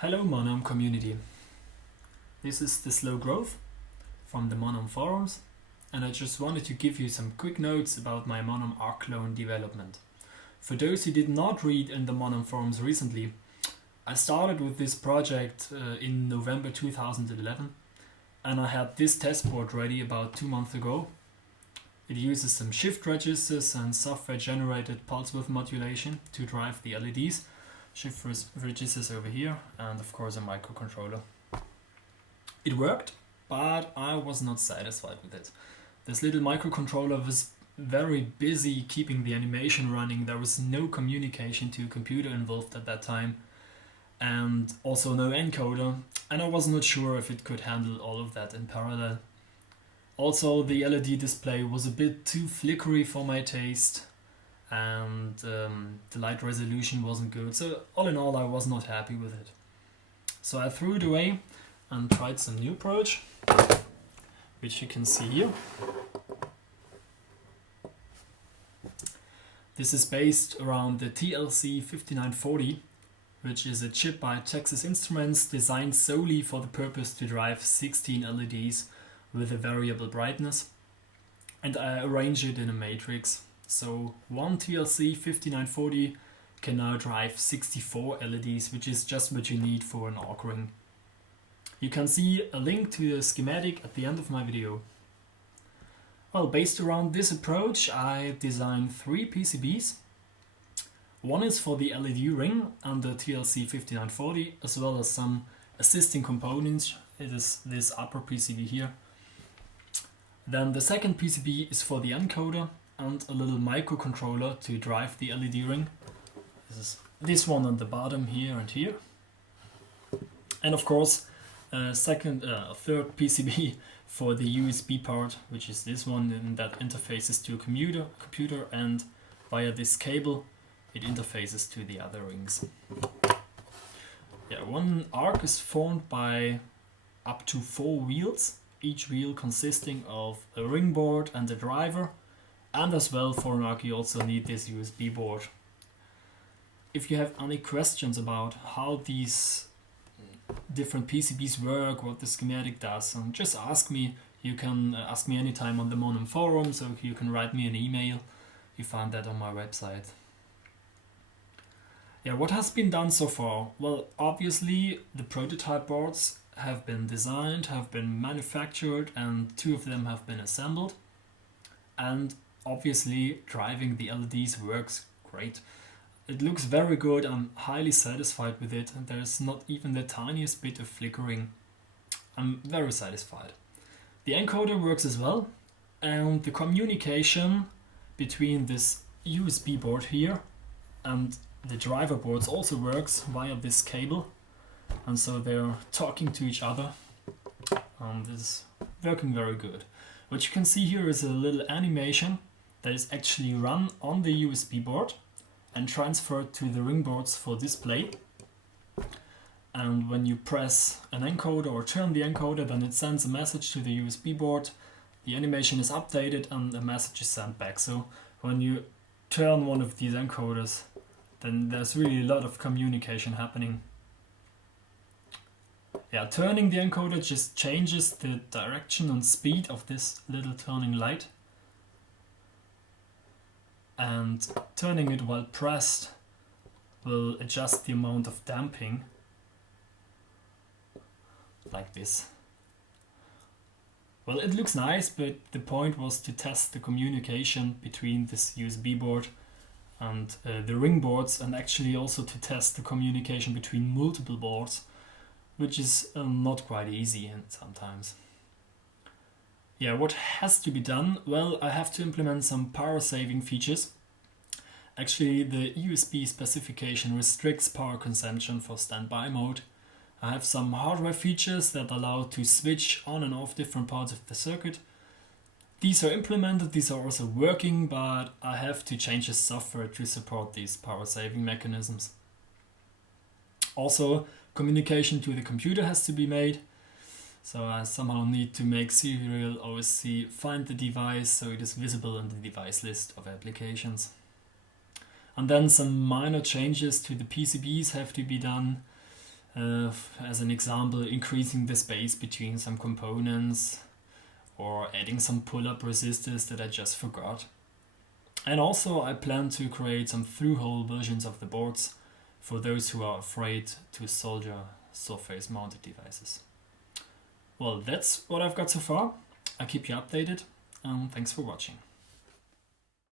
Hello monome community. This is the slow growth from the monome forums, and I just wanted to give you some quick notes about my monome arc clone development. For those who did not read in the monome forums recently, I started with this project in November 2011, and I had this test board ready about 2 months ago. It uses some shift registers and software generated pulse width modulation to drive the LEDs. Shift registers over here, and of course a microcontroller. It worked, but I was not satisfied with it. This little microcontroller was very busy keeping the animation running. There was no communication to a computer involved at that time, and also no encoder, and I was not sure if it could handle all of that in parallel. Also, the LED display was a bit too flickery for my taste, and the light resolution wasn't good, so all in all I was not happy with it. So I threw it away and tried some new approach, which you can see here. This is based around the TLC 5940, which is a chip by Texas Instruments designed solely for the purpose to drive 16 LEDs with a variable brightness, and I arrange it in a matrix. So one TLC 5940 can now drive 64 LEDs, which is just what you need for an arc ring. You can see a link to the schematic at the end of my video. Well, based around this approach, I designed 3 PCBs. One is for the LED ring and the TLC 5940, as well as some assisting components. It is this upper PCB here. Then the second PCB is for the encoder and a little microcontroller to drive the LED ring. This is this one on the bottom here and here. And of course, third PCB for the USB part, which is this one, and that interfaces to a computer, and via this cable it interfaces to the other rings. Yeah, one arc is formed by up to 4 wheels, each wheel consisting of a ring board and a driver. And as well, for an arc you also need this USB board. If you have any questions about how these different PCBs work, what the schematic does, just ask me. You can ask me anytime on the monome forum, so you can write me an email. You find that on my website. Yeah, what has been done so far? Well, obviously the prototype boards have been designed, have been manufactured, and 2 of them have been assembled. And obviously driving the LEDs works great. It looks very good. I'm highly satisfied with it, and there's not even the tiniest bit of flickering. I'm very satisfied. The encoder works as well, and the communication between this USB board here and the driver boards also works via this cable, and so they're talking to each other, and this is working very good. What you can see here is a little animation that is actually run on the USB board and transferred to the ring boards for display. And when you press an encoder or turn the encoder, then it sends a message to the USB board. The animation is updated and a message is sent back. So when you turn one of these encoders, then there's really a lot of communication happening. Yeah, turning the encoder just changes the direction and speed of this little turning light. And turning it while pressed will adjust the amount of damping, like this. Well, it looks nice, but the point was to test the communication between this USB board and the ring boards, and actually also to test the communication between multiple boards, which is not quite easy sometimes. Yeah, what has to be done? Well, I have to implement some power saving features. Actually, the USB specification restricts power consumption for standby mode. I have some hardware features that allow to switch on and off different parts of the circuit. These are implemented, these are also working, but I have to change the software to support these power saving mechanisms. Also, communication to the computer has to be made. So I somehow need to make serial OSC find the device so it is visible in the device list of applications. And then some minor changes to the PCBs have to be done. As an example, increasing the space between some components or adding some pull-up resistors that I just forgot. And also I plan to create some through-hole versions of the boards for those who are afraid to solder surface mounted devices. Well, that's what I've got so far. I'll keep you updated. Thanks for watching.